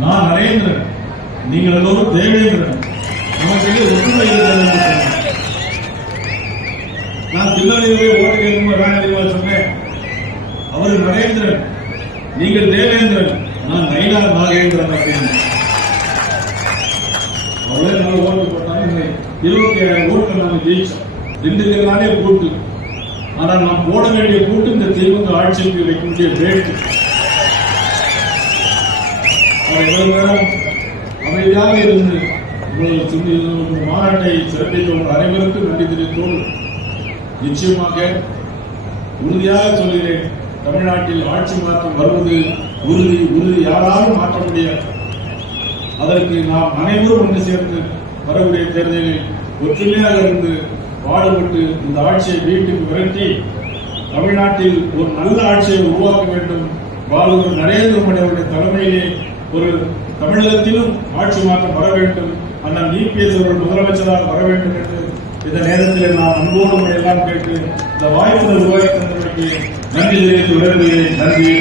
நான் நரேந்திரன், நீங்கள் எல்லோரும் தேவேந்திரன், நமக்கு ஒற்றுமை இருக்கிறது. நான் திருநெல்வேலியிலே ஓட்டு கேட்கும்போது சொன்னேன், அவர் நரேந்திரன், நீங்கள் தேவேந்திரன், நான் நைனா நாகேந்திரன் அப்படின்னு. அவரே நல்ல ஓட்டு போட்டாங்க. 27,000 ஓட்டு நாங்கள் ஜெயிச்சோம். திண்டுக்கல்லானே கூட்டு. ஆனால் நாம் போட வேண்டிய கூட்டு இந்த திமுக ஆட்சிக்கு வைக்கக்கூடிய வேட்டு. அவர் எவ்வளவு நேரம் அமைதியாக இருந்து மாநாட்டை சிறப்பித்த அனைவருக்கும் நன்றி தெரிவித்தோடு நிச்சயமாக உறுதியாக சொல்கிறேன், தமிழ்நாட்டில் ஆட்சி மாற்றம் வருவது உறுதி உறுதி, யாராலும் மாற்ற முடியாது. அதற்கு நாம் அனைவரும் ஒன்று சேர்ந்து வரக்கூடிய தேர்தலில் ஒற்றுமையாக இருந்து பாடுபட்டு இந்த ஆட்சியை வீட்டுக்கு விரட்டி தமிழ்நாட்டில் ஒரு நல்ல ஆட்சியை உருவாக்க வேண்டும். பாலுவர் நரேந்திர மோடி அவருடைய தலைமையிலே ஒரு தமிழகத்திலும் ஆட்சி மாற்றம் வர வேண்டும். அண்ணன் இபிஎஸ் அவர்கள் முதலமைச்சராக வர வேண்டும் என்று இந்த நேரத்தில் நான் அன்போடு எல்லாம் கேட்டு இந்த வாய்ப்புகள் உருவாக்கி தந்ததற்கு நன்றி தெரிவித்து விடைபெறுகிறேன். நன்றி.